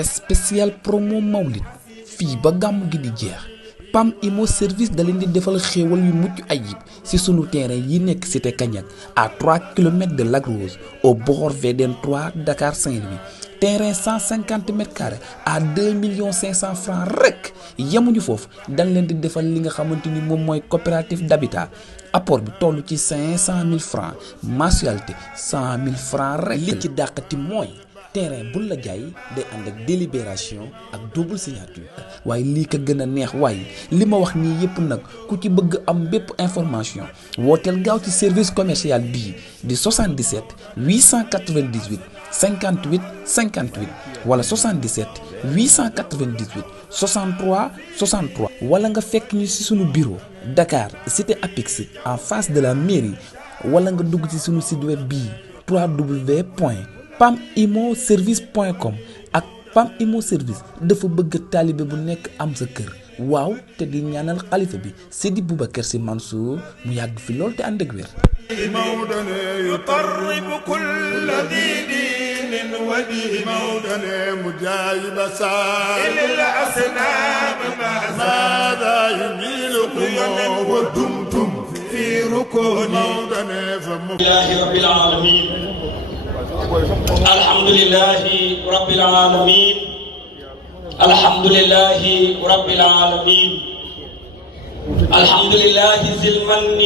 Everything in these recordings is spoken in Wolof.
spécial promo Mawlid fii ba gàmmu gi di jeex PAM Immo Service da leen di defal xéewal yu mucc ayib ci sunu terrain yi nekk cité Cagnac à 3 kilomètres de Lac Rose au bord VDN 3 Dakar Saint-Louis terrain 150 mètres carrés à 2 500 000 francs rek yemuñu foofu dañ leen di defal li nga xamante ni moom mooy coopérative d'habitat apport bi toll ci 500 000 francs mensualité 100 000 francs rek. li ci dàqati mooy terrain bu la jaay day ànd ak délibération ak double signature waaye lii ko gën a neex waaye li ma wax nii yépp nag ku ci bëgg am bépp information wooteel gaaw ci service commercial bii di 77 898 58 58 wala 77 898 63 63 wala nga fekk ñu ci sunu bureau Dakar cité Apix en face de la mairie wala nga dugg ci sunu site web bii www.pamimmoservice.com ak PAM Immo Service dafa bëgg taalibe bu nekk am sa kër waaw te di ñaanal xalifa bi Seydi Boubacar Sy Mansour mu yàgg fi lool te ànd ak wér. ودي موطن مجايب سائل الأصنام ماذا يميلكم ودمتم في ركون موطن لله رب العالمين الحمد لله رب العالمين الحمد لله رب العالمين الحمد لله ذي المن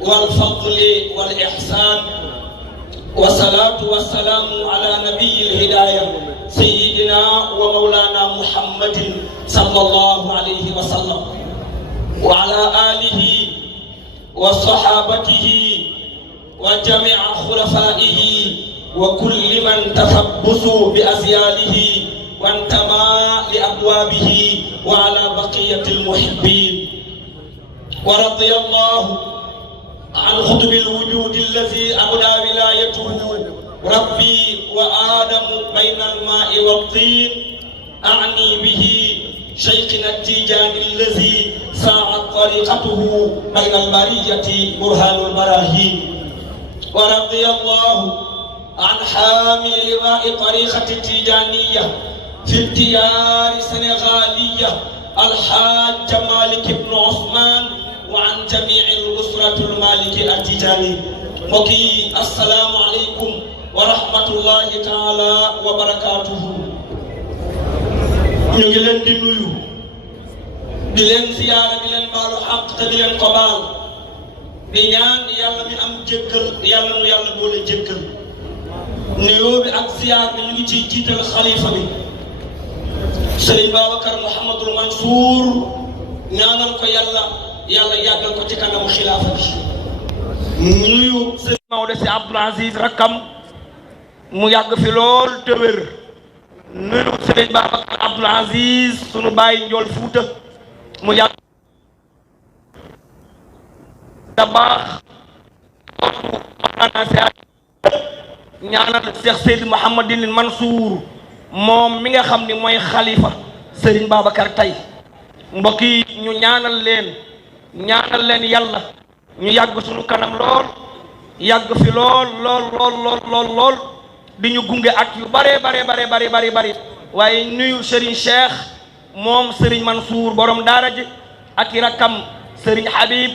والفضل والإحسان والصلاة والسلام على نبي الهداية سيدنا ومولانا محمد صلى الله عليه وسلم وعلى آله وصحابته وجميع خلفائه وكل من تثبسوا بأزياله وانتمى لأبوابه وعلى بقية المحبين ورضي الله عن خطب الوجود الذي أبدى ولايته ربي وآدم بين الماء والطين أعني به شيخنا التيجاني الذي ساعت طريقته بين البرية برهان البراهين ورضي الله عن حامل لواء طريقة التيجانية في الديار السنغالية الحاج مالك بن عثمان وعن جميع الأسرة المالكي التجاني وكي السلام عليكم ورحمة الله تعالى وبركاته ñu ngi leen di nuyu di leen ziyaara di leen baalu xaq te di leen ko baal di ñaan yàlla mi am jéggal yàlla nu yàlla boole jéggal nuyoo bi ak ziyaar bi ñu ngi ciy jiital xalifa bi Serigne Babacar Mouhamadul Mansour ñaanal ko yàlla yàggal ko ci kanamu xilaafa bi nuyu Serigne Maodo Sy Abdoul Aziz rakkam mu yàgg fi lool te wér nuyu Serigne Babacar Abdoul Aziz sunu bàyyi njool Fuuta mu yàgg da baax ñaanal Cheikh Seydi Mouhamadine Mansour moom mi nga xam ni mooy xalifa Serigne Babacar tey mbokk yi ñu ñaanal leen yàlla ñu yàgg suñu kanam lool yàgg fi lool di ñu gunge at yu bare waaye nuyu Serigne Cheikh moom Serigne Mansour borom daara ji ak i rakkam Serigne Habib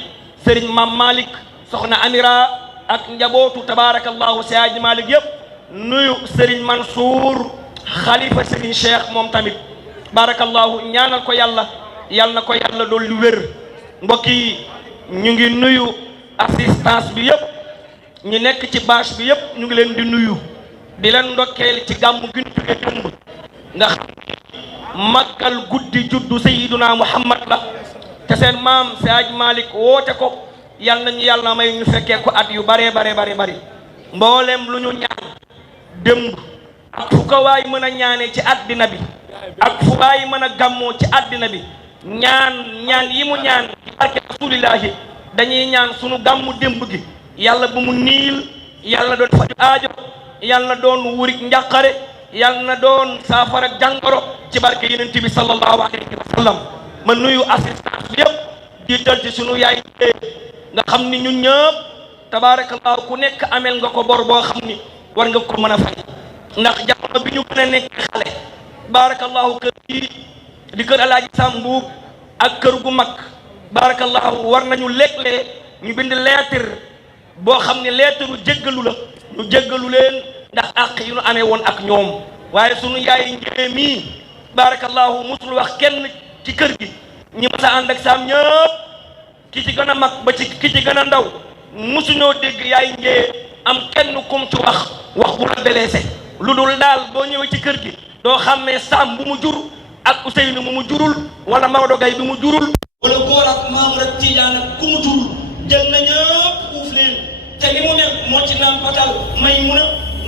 Serigne Mam Malick soxna Amira ak njabootu tabarakallahu Seydi Malick yëpp nuyu Serigne Mansour xalifa Serigne Cheikh moom tamit barakallahu ñaanal ko yàlla na ko yàlla dolli wér mbokk yi ñu ngi nuyu assistance bi yëpp ñu nekk ci bâche bi yëpp ñu ngi leen di nuyu di leen ndokkeel ci gàmmu gi ñu jóge démb nga xam màggal guddi juddu Sayyiduna Muhammad la te seen maam Seydi Malick woote ko yal nañu yàlla may ñu fekkee ko at yu bare mboolem lu ñu ñaan démb ak fu ko waay mën a ñaanee ci àddina bi ak fu waay mën a gàmmoo ci àddina bi ñaan yi mu ñaan ci barke rasulillahi dañuy ñaan sunu gàmmu démb gi yàlla bu mu niil yàlla doon faju aajo yàlla doon wurik njàqare yàlla doon saafara jàngoro ci barke yenent bi sallallahu alayhi wa sallam ma nuyu assistance bi yëpp jiital ci sunu yaay nga xam ni ñun ñëpp tabarakallahu ku nekk amel nga ko bor boo xam ni war nga ko mën a fay ndax jamono bi ñu gën a nekk xale baarakallahu kër gi di kër Alaaji Sam Mbuub ak kër gu mag baarakallahu war nañu léeg-léeg ñu bind lettre boo xam ne lettre jéggalu la ñu jéggalu leen ndax àq yu ñu amee woon ak ñoom waaye sunu yaay njëe mii baarakallahu musul wax kenn ci kër gi ñi mas a ànd ak Sam ñëpp ki ci gën a mag ba ci ki ci gën a ndaw musuñoo dégg yaay njëe am kenn kum ci wax bu la blessé lu dul daal boo ñëwee ci kër gi doo xàmmee Sam bu mu jur ak Ousseynou mu jurul wala Maodo Gaye bi mu jurul wala góor ak Mamour ak Tidiane ak ku mu jurul jël na ñëpp uuf leen te li mu nekk moo ci nampatal Maymuna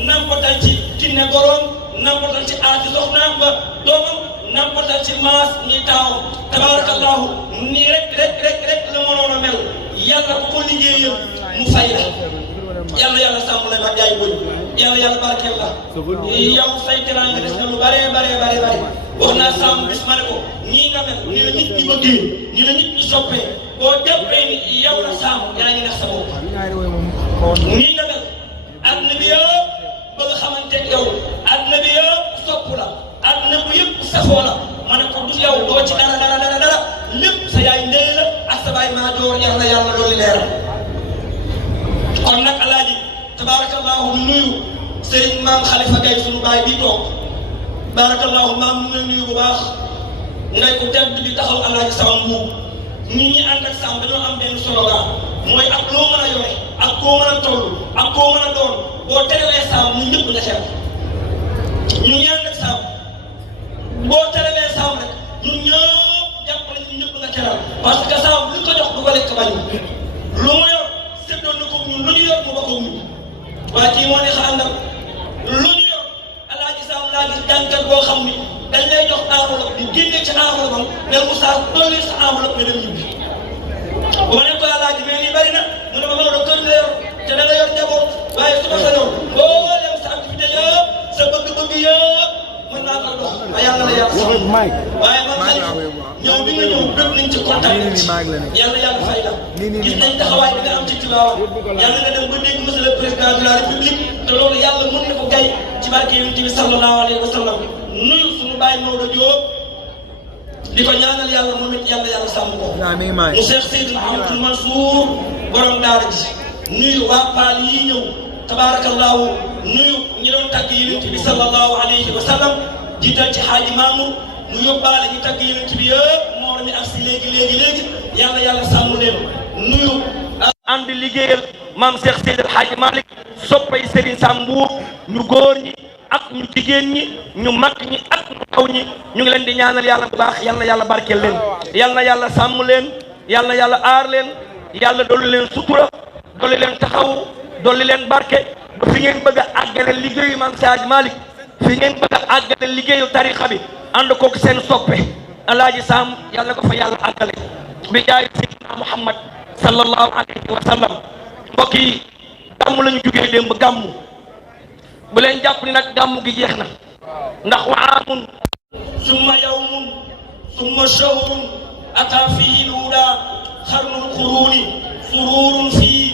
nampatal ci Kiné Gorom nampatal ci aati soxnaam ba doomam nampatal ci maas ñi taaw tabarakallahu nii rek la mënoon a mel yàlla ku ko liggéeyal mu fay la yàlla sàmm la ba jaay bëñ yàlla barkeel la yow say teraanga des na lu bare wax naa sàmm bis ma ne ko nii nga mel ni la nit ñi bëggee ni la nit ñi soppee boo jàppee ni yow la sàmm yaa ngi nax sa bopp nii nga mel àdduna bi yëpp bëgg xamanteeg yow àdduna bi yëpp sopp la àdduna bu yëpp safoo la ma ne ko du yow doo ci dara lépp sa yaay ndey la ak sa baay maa joor yàlla loolu leeral kon nag alaaji tabarakallahu nuyu sëriñ maam Khalifa Gaye sunu baay bi toog barakallahu maam mu ngi nuyu bu baax ngay ko tedd bi taxaw alaaji Sam Mbuub nit ñi ànd ak Sam dañoo am benn slogan mooy ak loo mën a yore ak koo mën a toll ak koo mën a doon boo terelee Sam ñu ñëpp nga xew ñu ngi ànd ak Sam boo terelee Sam rek ñun ñëpp jàpp nañ ñu ñëpp nga teral parce que Sam lu ko jox du ko lekk bañ lu mu yor séddoon na ko ñun lu ñu yor mu bokk ñun waaye kii moo ne xaandal lu ñu yor alaaji Sam laa gis jànkat boo xam ni dañ lay jox enveloppe di génne ci enveloppe am ne Moussa dooleel sa enveloppe nga dem ñibbi bu ma ne ko alaaji mais lii bari na mu ne ma Maodo kër nga yor te da nga yor njaboot waaye su ma sa yoon boo dem sa activité yëpp sa bëgg-bëgg yëpp mën naa ko dox ba yàlla la yàlla sax waaye man xalifa ñëw bi nga ñëw bépp nañ ci kontaan nañ ci yàlla fay la gis nañ taxawaay bi nga am ci Tivaouane yàlla nga dem ba dégg monsieur le président de la république te loolu yàlla mën na ko gay ci barke yonent bi sallallahu alayhi wa sallam nuyu suñu baay Maodo Diop di ko ñaanal yàlla moom it yàlla sàmm ko mu Cheikh Seydou Mouhamadou Mansour borom daara ji nuyu waa Paal yi ñëw tabarakallahu nuyu ñi doon tagg yonent bi sallallahu alayhi wa sallam jiital ci Xaaji Mamour mu yóbbaale ñi tagg yonent bi yëpp moo ni ak si léegi yàlla sàmm leen nuyu ànd liggéeyal maam Cheikh Seydil Hadji Malick soppay Serigne Sam Mbuub ñu góor ñi ak ñu jigéen ñi ñu mag ñi ak ñu taw ñi ñu ngi leen di ñaanal yàlla bu baax yàlla barkeel leen yàlla sàmm leen yàlla aar leen yàlla dolli leen sutura dolli leen taxaw dolli leen barke ba fi ngeen bëgg a àggale liggéeyu maam Hadji Malick fi ngeen bëgg a àggale liggéeyu tarixa bi ànd kook seen soppe alaaji Sam yàlla ko fa yàlla àggale bi jaay Seydina Muhammad sallallahu alayhi wa sallam mbokk yi gàmm la ñu jugee démb gàmm bu leen jàpp ni nag gàmm gi jeex na ndax wa aamun summa yawmun summa shahrun ata fihi luula xarnul quruuni sururun fi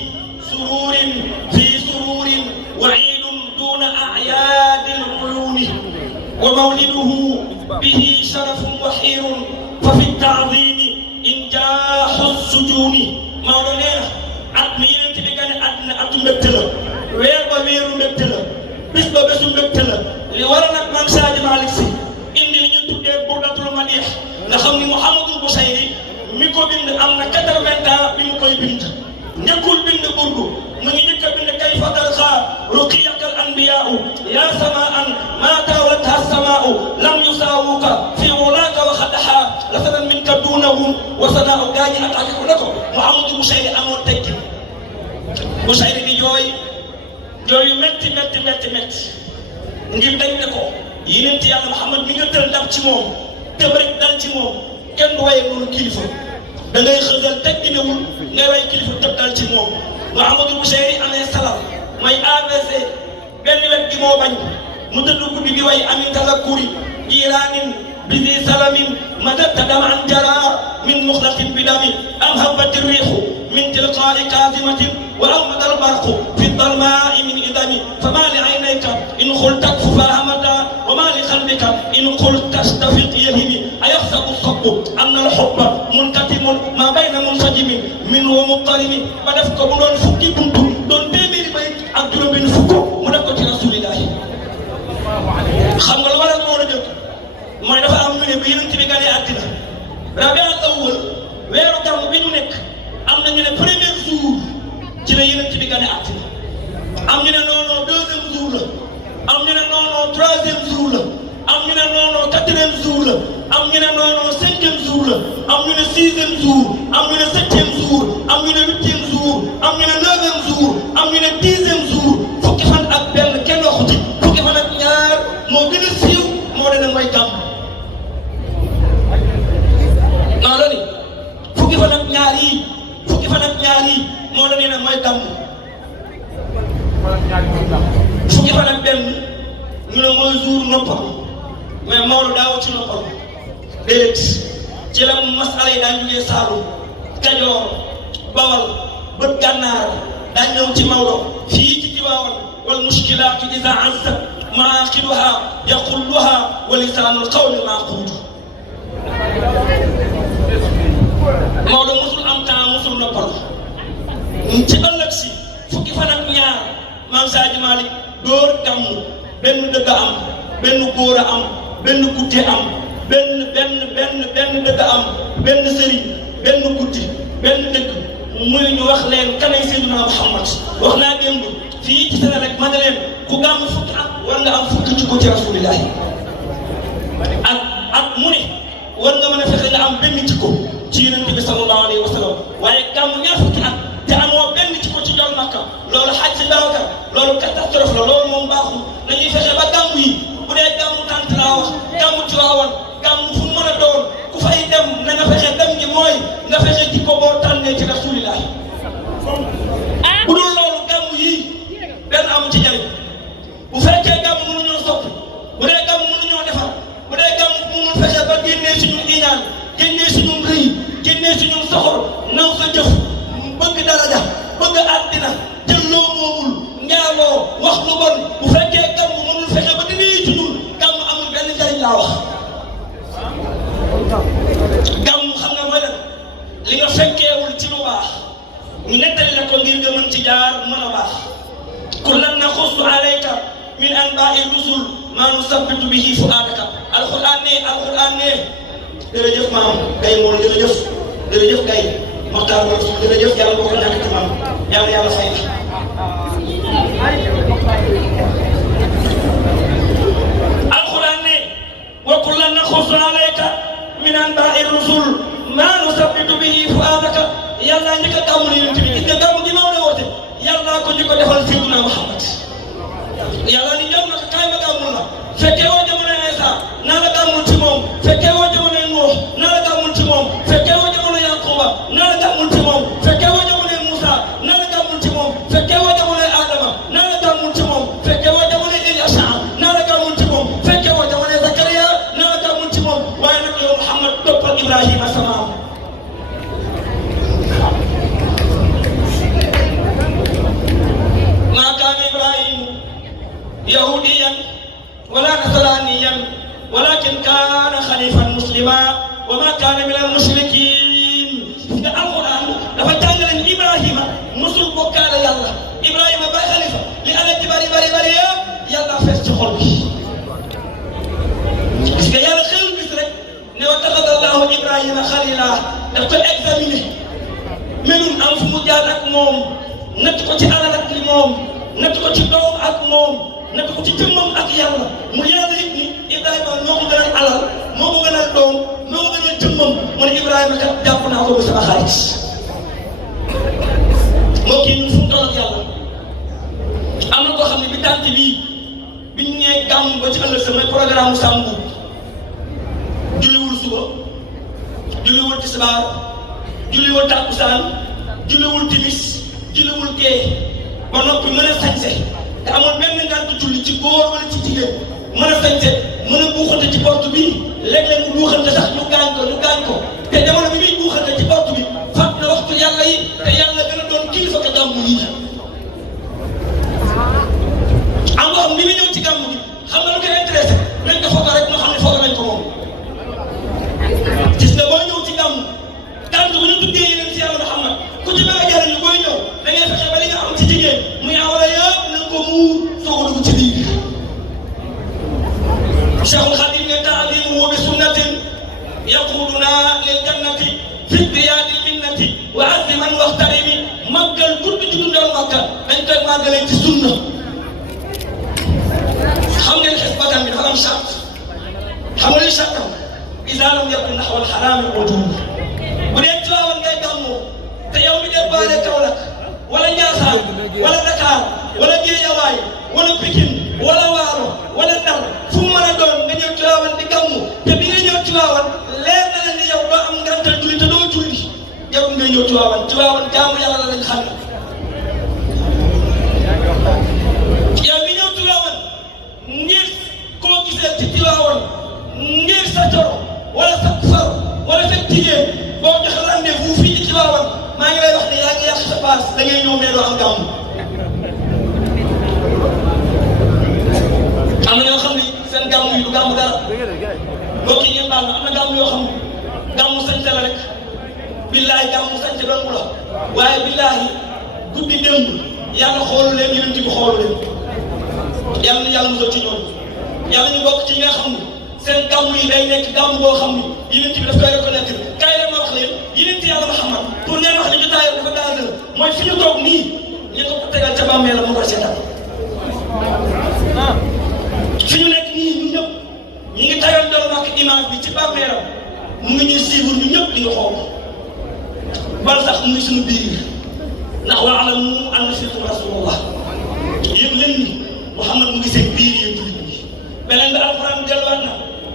sururin wa iidun duna a'yaadil uyuuni wa mawliduhu bihi sharafun wa xiirun fa fi ta'ziimi injaaxu sujuuni Maodo nee na at mi Yonent bi gane àddina atu mbégte la weer ba weeru mbégte la bis ba bésu mbégte la li waral nag maam Hadji Malick Sy indi li ñu tuddee burdatul madih nga xam ni Mouhamadou Bouchayri mi ko bind am na 80 ans bi mu koy bind njëkkul bind burdu mu ngi njëkk a bind kayfa tarxaa ruqiyakal anbiyaau yaa samaan maa taawalatha samaau lam yusaawuka fi wulaaka wa xadaxaa lasanan minka duunahum wa sanaaw gaañi attaqué ko ne ko Mouhamadou Bouchayri amoon tekki Bouchayri di jooy yu métti ngir dañ ne ko yonent yàlla Muhammad mi nga tëral dab ci moom tëb rek dal ci moom kenn du waye noonu kilifa da ngay xësal tegginewul ngay way kilifa tëb dal ci moom Mouhamadou Bouchayri amee salam mooy AVC benn wet gi moo bañ mu tëdd guddi gi way amin tazakuri jiraanin بذي سلم مددت دمعا جرى من مخلة بدم أم هبت الريح من تلقاء كاظمة وأمد البرق في الظلماء من إذن فما لعينيك إن قلت تكفها مدى وما لقلبك إن قلت تستفيق يلهمي أيحسب الصب أن الحب منكتم ما بين منسجم من ومضطرم بدفك بدون فكي بنت دون تيمير بيت أبدو بن فكو مدكة رسول الله خمال ولا مورد ما دفع أمني بيرن تبقى àddina Rabi al awwal weeru gàmmu bi ñu nekk am na ñu ne premier jour ci la Yonent bi gane àddina am ñu ne non non deuxième jour la am ñu ne non non troisième jour la am ñu ne non non quatrième jour la am ñu ne non non cinquième jour la am ñu ne sixième jour am ñu ne septième jour am ñu ne huitième jour am ñu ne neuvième jour am ñu ne dixième jour fukki fan ak benn kenn waxu ci fukki fan ak ñaar moo gën a siiw moo ne nag mooy gàmmu non la ni fukki fan ak ñaar yi moo la nee nag mooy gàmmu fukki fan ak benn ñu ne mooy jour noppal mais Maodo daaw ci noppal déedéet ci la masala yi daan jógee Saalum Kajoor Bawal bët Gànnaar daan ñëw ci Maodo fii ci Tiwaawan wal mushkilaatu iza azzat maaqiluha yaqulluha wa lisaanul qawli maaquud Maodo musul am temps musul noppal ci ëllëg si fukki fan ak ñaar maam Sadji Malick dóor gàmmu benn dëgg am benn góor a am benn guddi am benn dëgg am benn sëriñ benn guddi benn dëgg muy ñu wax leen kanay Seydina Muhammad wax naa démb fii ci Sénégal rek ma ne leen ku gàmmu fukki at war nga am fukki jikko ci rasulillahi ak mu ne war nga mën a fexe nga am benn jikko ci Yonent bi sallallahu alayhi wa sallam waaye gàmmu ñaar fukki at te amoo benn jikko ci jol Makka loolu xaj si Babacar loolu catastrophe la loolu moom baaxul nañuy fexe ba gàmmu yi bu dee gàmmu tant laa wax gàmmu Tiwaawan gàmmu fu mu mën a doon ku fay dem na nga fexe dem gi mooy nga fexe jikko boo tànnee ci rasulillah bu dul loolu gàmmu yii benn amu ci njëriñ bu fekkee gàmmu mënuñoo soppi bu dee gàmmu mënuñoo defar bu dee gàmmu mënul fexe ba génnee suñu iñaan génnee suñu rëy génnee suñu soxor naw sa jëf bëgg daraja bëgg àddina jël loo moomul njaaloo wax lu bon bu fekkee gàmmu mënul fexe ba dindi ci ñun gàmmu amul benn njëriñ laa wax gàmmu xam nga mooy lan li nga fekkeewul ci lu baax ñu nettali la ko ngir nga mën ci jaar mën a baax kullan naxussu alayka min anbaa'i rusul maa nusabbitu bihi fu'aadaka alquran ne jërëjëf maam Gaye moom jërëjëf Gaye Maxtaar moom jërëjëf yàlla boo ko ñàkk ci maam yàlla fay la alquran ne wa kullan naxussu alayka min anbaa'i rusul maa nusabbitu bihi fu'aadaka yàlla njëkk a gàmmu Yonent bi gis nga gàmmu gi Maodo woote yàlla ko ñu ko defal Seydina Muhammad yàlla ni ñëw na ko kaay ma gàmmul la fekkee woo jamono Isa naa la gàmmul ci moom fekkee woo jamono Nuux naa la gàmmul ci moom fekkee woo jamono Yankuba naa la gàmmul ci moom fekkee woo jamono Musa naa la gàmmul ci moom fekkee woo jamono Adama naa la gàmmul ci moom fekkee woo jamono Ilyasa naa la gàmmul ci moom fekkee woo jamono Zakariya naa la gàmmul ci moom waaye nag yow Muhammad toppal Ibrahima samaam maa kaana Ibrahima yahudiyan wala nasraniyan walakin kaana xalifan muslima wa ma kaana min al mushrikin nga alquran dafa jàngale ni Ibrahima musul bokkaale yàlla Ibrahima bay xalifa li ala ci bari yëpp yàlla fees ci xol bi parce que yàlla xel bis rek ne wa taxada allahu Ibrahima xalila daf ko examiner melul am fu mu jaar ak moom natt ko ci alal ak moom natt ko ci doom ak moom natt ko ci jëmmam ak yàlla mu yàlla it ni Ibrahima moo ko gënal alal moo ko gënal doom moo ko gënal jëmmam mu ne Ibrahima kat jàpp naa ko ba sama xarit mbokk yi ñun fu mu toll ak yàlla am na koo xam ne bi tànt bii bi ñu ñëwee gàmm ba ci ëllëg sa mooy programme mu sàmm julliwul suba julliwul tisbaar julliwul takkusaan julliwul timis julliwul gee ba noppi mën a sañse te amul benn ngànt julli ci góor wala ci jigéen mën a sañte mën a buuxante ci porte bi léeg-léeg mu buuxante sax ñu gaañ ko te jamono bi muy buuxante ci porte bi fàtt na waxtu yàlla yi te yàlla gën a doon kilifa ka gàmmu yi am boo xam ni mu ñëw ci gàmmu gi xam nga lu koy intéressé nañ ko foto rek moo xam ne foto nañ ko moom gis nga boo ñëw ci gàmmu bu ñu tuddee yeneen si yàlla Muhammad ku ci bëgg a jariñu booy ñëw da ngay fexe ba li nga am ci jigéen muy awra yëpp na nga ko muur soo ko dugg ci biir Cheikhul Khadim ne ta'limu bi sunnatin yaquduna lil jannati fi diyaadil minnati wa azmi man waxtarimi màggal guddi ci dundal Makka dañ koy màggalee ci sunna xam ngeen xes bakkan bi dafa am charte xam nga li charte am iza lam yakun naxwa al xaraami udul bu dee Tiwaawan ngay gàmmoo te yow mi déparé Kaolack wala Ndiassane wala Dakar wala Guédiawaye wala Pikine wala Waalo wala Ndar fu mu mën a doon nga ñëw Tiwaawan di gàmmu te bi nga ñëw Tiwaawan leer na la ni yow doo am ngantal julli te doo julli yow nga ñëw Tiwaawan jaamu yàlla la lañ xam yow mi ñëw Tiwaawan ngir koo gisee ci Tiwaawan ngir sa coro wala sa far wala sa jigéen boo joxe rendez-vous fii ci Tiwaawan maa ngi lay wax ne yaa ngi yàq sa paas da ngay ñëw mais doo am gàmmu am na ñoo xam ne seen gàmmu yi du gàmmu dara mbokk yi ngeen baal ma am na gàmmu yoo xam ne gàmmu sañte la rek billaahi gàmmu sañte dong la waaye billaahi guddi démb yàlla xoolu leen yonent bi xoolu leen yàlla na yàlla musal ci ñoom yàlla ñu bokk ci ñi nga xam ne seen gàmmu yi day nekk gàmmu boo xam ne yonent bi daf koy reconnaître kaay la ma wax leen yonent yàlla Muhammad pour neen wax ne jotaay dafa daal mooy fi ñu toog nii ñu ko ko tegal ca bàmmeel la mu ko seetaan fi ñu nekk nii ñun ñëpp ñu ngi tagal dara ak image bi ci bàmmeelam mu ngi ñuy suivre ñu ñëpp di nga xool bal sax mu ngi suñu biir ndax wa'lamu anna fiikum rasulullah yëpp leen ni Muhammad mu ngi seen biir yéen jullit ñi beneen bi alquran delluwaat na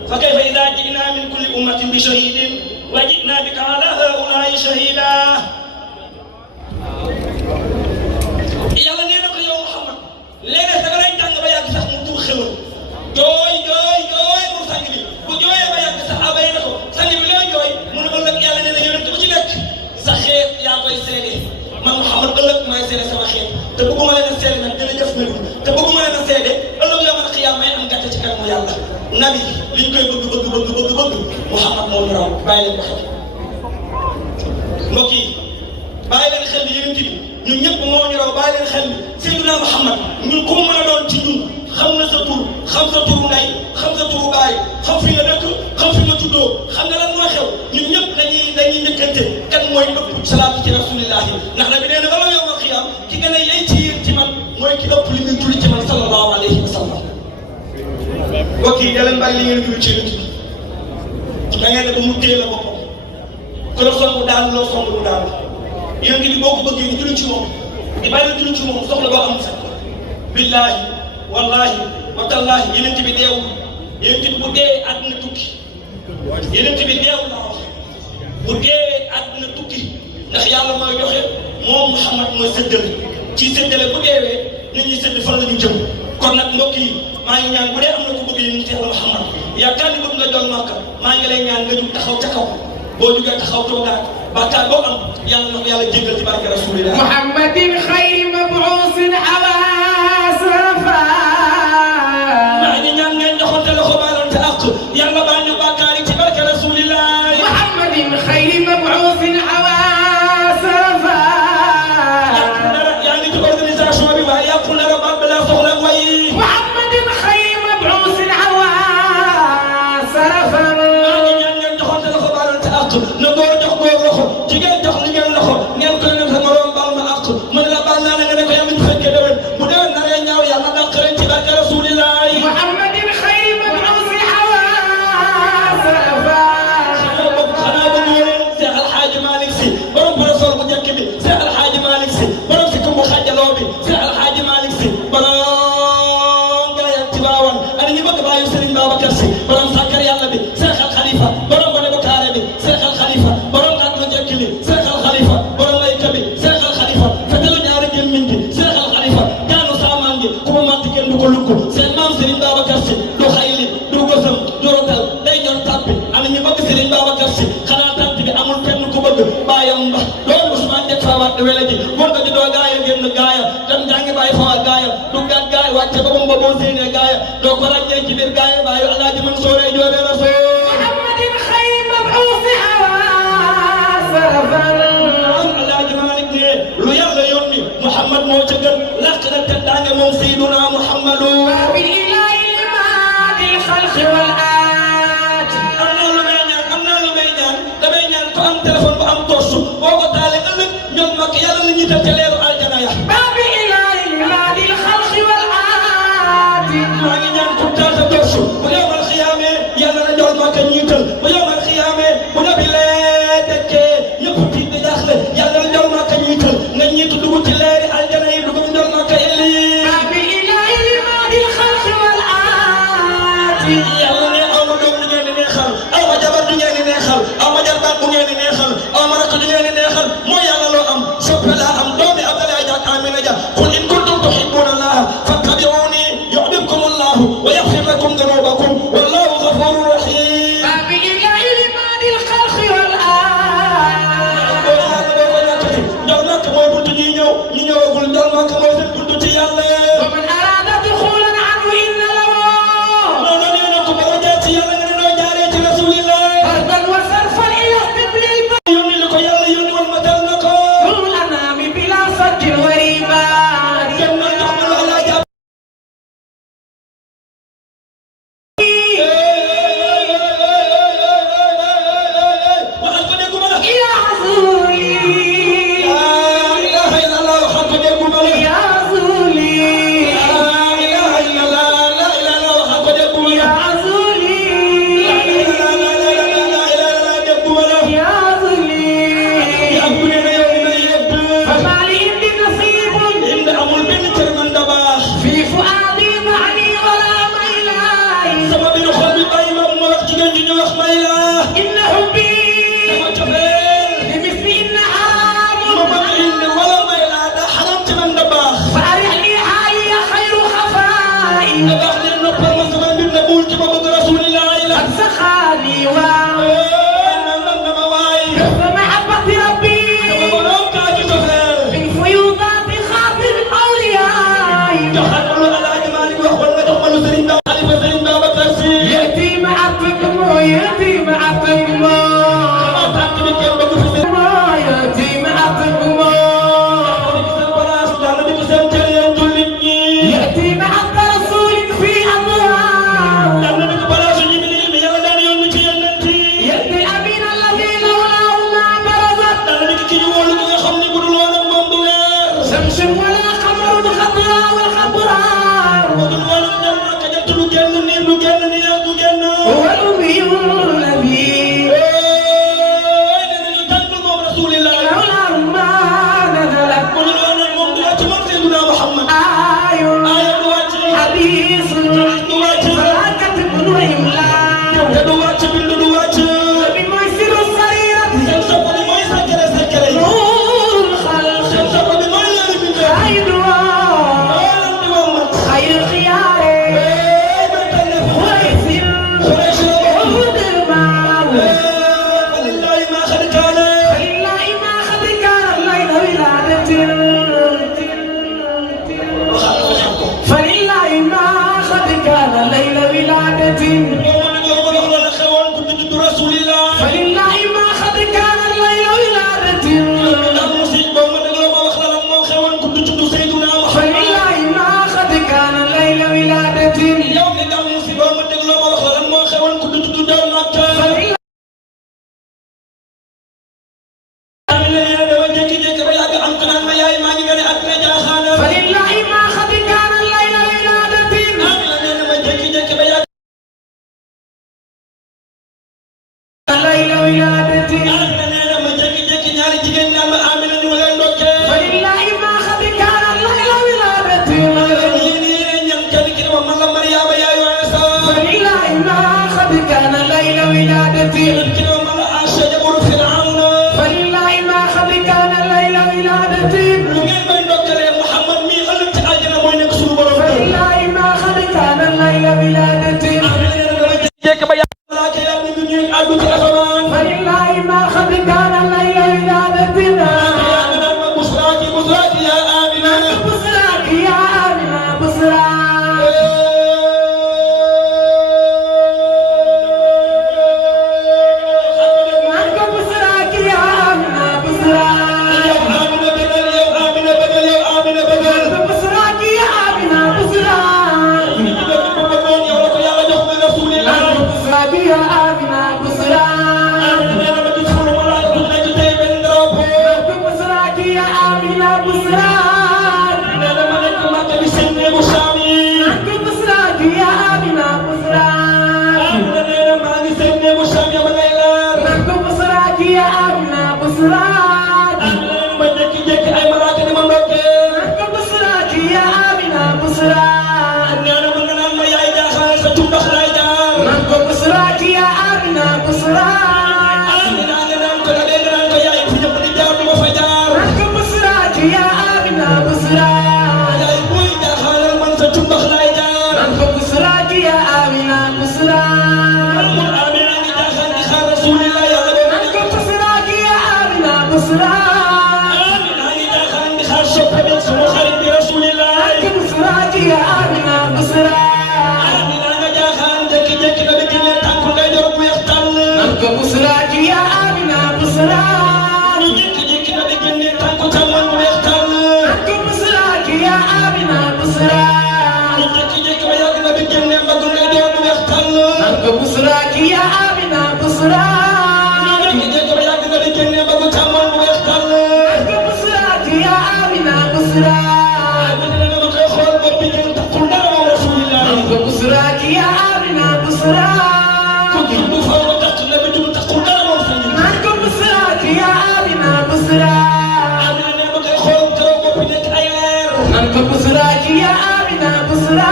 fa kayfa idaa ji'naa min kulli ummatin bi shahidin wa ji'naa bika alaa haa'ulaa'i shahida yàlla nee na ko yow Muhammad léeg-léeg da lay jàng ba yàgg sax mu tuur xewal jooy mu sang bi bu jooyee ba yàgg sax abay na ko sang bi looy jooy mu ne ëllëg yàlla nee na yonent bu ci nekk sa xeet yaa koy seede man Muhammad ëllëg maay seede sama xeet te bëgguma leen a seede nag jërëjëf melu te bëgguma leen a seede ëllëg yow man xiyaam may am gàcce ci kanamu yàlla nabi liñ koy bëgg Muhammad moo ñu raw bàyyi leen ko xel mbokk yi bàyyi leen xel ni yonent bi ñun ñëpp moo ñu raw bàyyi leen xel ni Seydina Muhammad ñun ku mu mën a doon ci ñun xam na sa tur xam sa turu ndey xam sa turu baay xam fi nga dëkk xam fi nga juddoo xam nga lan moo xew ñun ñëpp dañuy njëkkante kan mooy ëpp salaatu ci rasulillahi ndax nabi nee na ba ma yowmal xiyaam ki gën a yey ci yéen ci man mooy ki ëpp li muy julli ci man sallallahu alayhi wa sallam mbokk yi da leen bàyyi li ngeen julli ci yonent bi da ngeen ne ba mu téye la boppam ku la song daal loo song du daal yonent bi boo ko bëggee di julli ci moom di bàyyi la julli ci moom soxla boo am sax billaahi wallahi wa tallaahi yonent bi deewul yonent bi bu dee àdduna tukki yonent bi deewul la wax bu dee àdduna tukki ndax yàlla mooy joxe moom Muhammad mooy séddale ci séddale bu deewee nit ñi sédd fan la ñu jëm kon nag mbokk yi maa ngi ñaan bu dee am na ku bëgg yonent yàlla Muhammad yaakaar ni bëgg nga doon Makka maa ngi lay ñaan nga jug taxaw ca kaw boo jugee taxaw toogaat bàkkaar boo am yàlla na ko yàlla jéggal ci barke rasulillah muhammadin xayri mabuusin ala sarafa maa ngi ñaan ngeen joxante loxo baalante ak yàlla baal ñu bàkkaar yi ci barke rasulillah muhammadin xayri mabuusin ala sarafa yaa ngi ci organisation bi waaye yàqu na la baal balaa soxla way muhammadin xayri mabuusin ala sarafa na góor jox góor loxo jigéen jox jigéen loxo ngeen koy ne sa morom baal ma àq man la baal naa la nga ne ko yàlla ñu fekkee déwén bu déwén naree ñaaw yàlla dàq leen ci barke rasulillahi muhammadin xayri mabuusi ala sarafa xanaa bëgg ngeen Seex Alxaaji Malick Si borom parasol bu njëkk bi Seex Alxaaji Malick Si borom si kumbu xajaloo bi Seex Alxaaji Malick Si borom gaayal ci baawan ana ñu bëgg bàyyi Serigne Babacar Si borom sàkkar yàlla bi Seex al Xalifa borom bone bu kaare bi Seex al Xalifa fàtte wele ji góor nga juddoo gaaya génn gaaya dem jàngi bàyyi fawa gaaya duggaat gaaya wàcce ba ba boo séenee gaaya doo ko ràññee ci biir gaaya bàyyi alaaji man sooree joobee rasul محمد خير مبعوث سرفا alaaji Malik ne lu yàlla yónni Muhammad moo ca gën làq na teddaange moom Seyduna Muhammadu بالإله لماد الخلق والآت am naa lu may ñaan damay ñaan ko am téléphone bu am torsu boo ko taalee ëllëg ñoom mag yàlla la ñuy def ca leeru aljana ya بالإله لماد الخلق والآت maa ngi ñaan ku taal sa torsu bu yowmal xiyaamee yàlla na njool Makka ñiital bu yowmal xiyaamee bu nabi lee tekkee ñëpp tiit di jaaxle yàlla na njool Makka ñiital nga ñiitu dugg ci leeri aljana yi dugg njool Makka eli بالإله لماد الخلق والآت yàlla ne aw ma doom du ngeen di neexal aw ma jabar du ngeen di neexal aw ma jarbaat bu ngeen di neexal aw ma rakk du ngeen di neexal mooy yàlla loo am soppe laa am doomi Abdoulaye Dia ak Amina Dia qul in kuntum tuhibbuna allaha fattabi'uni yuhbibkum allahu wa yaghfir lakum dhunubakum wallahu ghafurur rahim بالإله لماد الخلق والآت njool Makka mooy buntu ñuy ñëw ñu ñëwagul njool Makka mooy seen buntu ci yàlla ومن أراد دخولا عنه إن له noonu nee na ko boo jaar ci yàlla nga ne noo jaaree ci rasulillah فردا وصرفا إلى قبل البر yónni li ko yàlla yónni woon ma dal na ko الأنام بلا صد وريبان kenn mën na xamal ala jàpp waxal ko dégguma la يا عزولي laa ilaha illallah waxal ko dégguma la يا عزولي laa ilaha illallah laa ilaha illallah waxal ko dégguma يا la عزولي laa ilaha illallah dégguma la يا عزولي yaa bu nee na yow may yedd فما لي عندي نصيب inde amul benn cër man da baax في فؤادي معني ولا ميلاي sama biir xol bi bàyyi ma ma wax jigéen ji ñu wax may la إن حبي sama cofeel لمثل إن ma عام bëgg inde wala may la da xaram ci man da baax فأرحني حالي خير خفائي nga baax leen noppal ma sama mbir na buul ci ma bëgg rasulillah la قد سخاني nangam dama waay ومحبة ربي dama borom kaa ci cofeel من فيوضات خاطر الأولياء joxal ma lu Alaaji Maalik wax wala nga jox ma lu Sëriñ Ba xalifa Sëriñ Babacar Si يأتي مع الطقم يأتي مع الطقم sama tànk bi kenn bëgg fi seen يأتي مع الطقم di seen place yàlla di ko seen cër yéen jullit ñi يأتي مع الرسول في أموال yàlla di ko place ñi bi yàlla daan yónni ci yonent yi يأتي الأمين الذي لولاه ما برزت yàlla di ki ñu wóolu ki nga xam ne bu dul woon ak moom du leer شمس ولا قمر خضراء والخضراء bu dul woon ak ñoom nag jant du génn niir du génn niir du génn هو الأمي الذي nee nañu tànnul moom rasulillah لولاه ما نزلت bu dul woon ak moom du wàcc moom Seydina Muhammad آي aaya du wàcc حديث du wàcc فلا كتب وإملاء te du wàcc bind du wàcc بميسر السريرة seen sopp bi mooy secret secret yi نور الخلق seen sopp bi mooy leeri bi de خير leen di wommat خير خيار may tànneef ويسر وهد المعروف falillahi ma xad kaane فلله ما قد كان الليل ولادة فلله ما قد كان الليل ولادة فلله ما قد كان الليل ولادة فلله ما قد كان الليل ولادة فلله فلله ما قد كان الليل ولادة الليل ولادة فلله ما قد كان الليل ولادة فلله ما قد كان الليل ولادة فلله ما قد كان الليل ولادة فلله ما قد كان الليل ولادة jekk ba yàlla laa kay yàlla ñu ñuy àddu ci asamaan فلله ما قد كان الليل ولادة busra amina nan ko de nan ko yaay fu ñëpp di jaar mo fa jaar nan ko busra ci ya amina busra yaay buy jaxalal man sa tumbax lay jaar nan ko busra ci ya amina busra amina ni jaxal di xaar rasulillah ya nan ko busra ci ya amina busra amina ni jaxal di xaar soppe bi sunu xarit bi rasulillah nan ko busra ci ya amina busra busra ya amina busra jekki na digene tanko tamon wextal ko busra ya amina busra jekki ba yag na digene mbag ngay do wextal ko busra ya amina busra jekki ba yag na digene mbag tamon wextal ko busra ya amina busra dina ma koy xol bop bi ñu takul dara mo rasulillah ko busra ya amina busra ko du fa ya amina busra amina ne ma koy xool keroog bopp nekk ay leer nan ko busra ya amina busra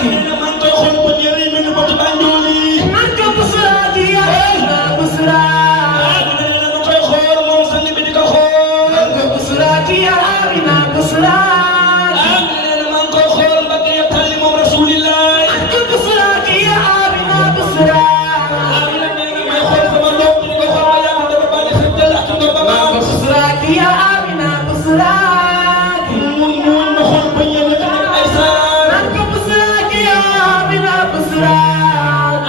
amina man koy xool ba ñëri mel ni batu banjoli nan ko busra ya amina busra amina ne ma koy xool moom sang bi di ko xool nan ko busra ya amina busra amina ne man koy xool ba ya tali moom rasulillah nan ko busra ya amina busra amina ne may xool sama doom di ko xool ya amina busra mun ma xol ba ñëw ak ay saar nan ko busra ya amina busra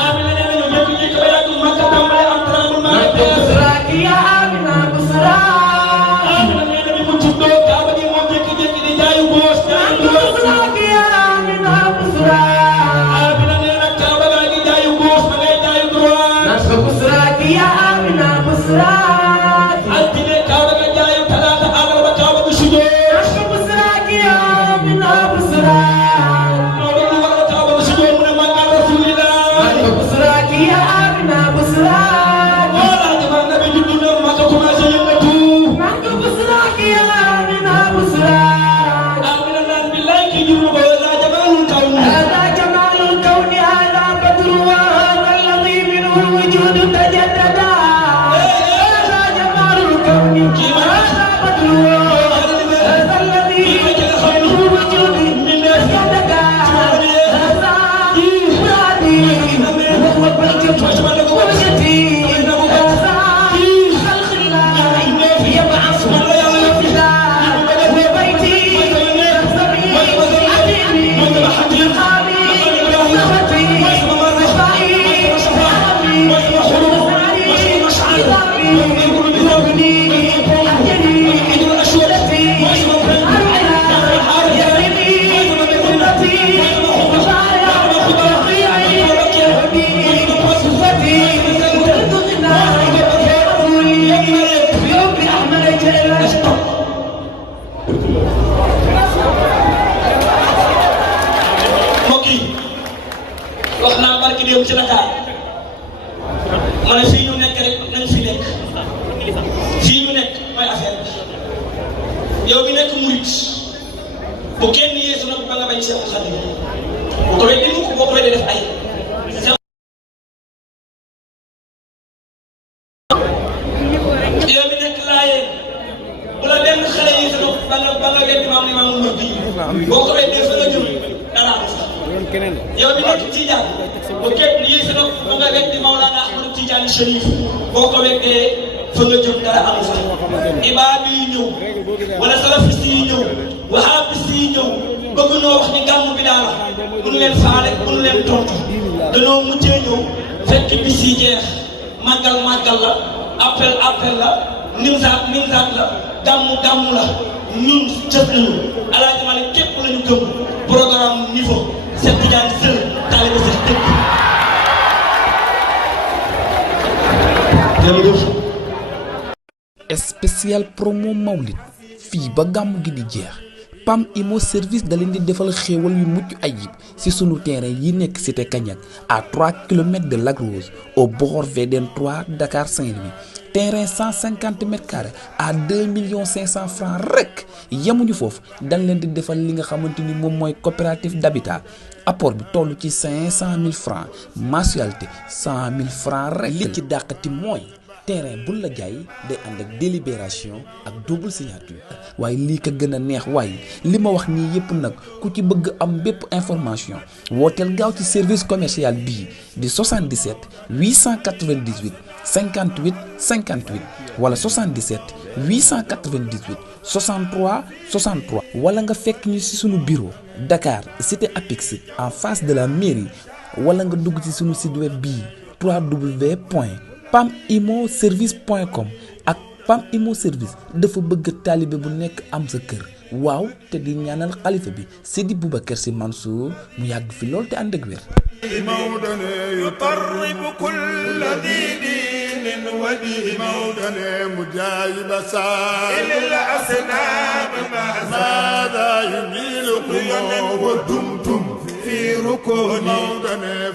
amina ne ñu jëkk jëkk ba yàgg Makka tàmbale am tremblement de terre busra ya amina busra amina ne bi mu tuddoo Kaaba gi moom jëkk jëkk di jaayu boos nan ko busra ya amina busra amina ne nag Kaaba ga gi jaayu boos ma ngay jaayu droit nan ko busra ya amina busra wax naa barki dem ci Dakar ma ne fii ñu nekk rek nañ fi nekk fii ñu nekk mooy affaire bi yow bi nekk murit bu kenn yeesu nag ba nga bañ Seexul Xadiim bu ko weddi mukk boo ko weddi def ay yow bi nekk laayee bu la benn xale yeesu nag ba nga weddi maam ni maamul Mahdi boo ko weddee fa nga jëm dara yow bi nekk Tijaan bu kenn yeesu nag ba nga weddi Mawlana Ahmadu Tijaan Chérif boo ko weddee fa nga jëm dara amu fa ibaadu yi ñëw wala salafiste yi ñëw wahabiste yi ñëw bëgg noo wax ni gàmmu bi daal mënu leen faale mënu leen tontu danoo mujjee ñëw fekk bis yi jeex màggal la appel la nimsaat la gàmmu la ñun jëf nañu Alaaji Malick képp lañu gëm programme niveau Seex Tijaan seul taalibe Seex dëkk jërëjëf spécial promo Mawlid fii ba gàmmu gi di jeex PAM Immo Service da leen di defal xéewal yu mucc ayib ci sunu terrain yi nekk cité Kagnac à 3 kilomètres de Lac Rose au bord VDN 3 Dakar Saint-Louis terrain 150 mètres carrés à 2 500 000 francs rek yemuñu foofu dañ leen di defal li nga xamante ni moom mooy coopérative d'habitat apport bi toll ci 500 000 francs mensualité 100 000 francs rek. li ci dàqati mooy terrain bu la jaay day ànd ak délibération ak double signature. waaye lii ko gën a neex waaye li ma wax nii yëpp nag ku ci bëgg am bépp information wooteel gaaw ci service commercial bii di 77 898 58 58 wala 77 898 63 63 wala nga fekk ñu ci sunu bureau Dakar cité Apix en face de la mairie wala nga dugg ci sunu site web bii www.pamimoservice.com. ak Pam Imo Service dafa bëgg taalibe bu nekk am sa kër waaw te di ñaanal xalifa bi Seydi Boubacar Sy Mansour mu yàgg fi lool te ànd ak wér. ودي مودنا مجايب سائل الأصنام ماذا يميلكم ودمتم في ركون مودنا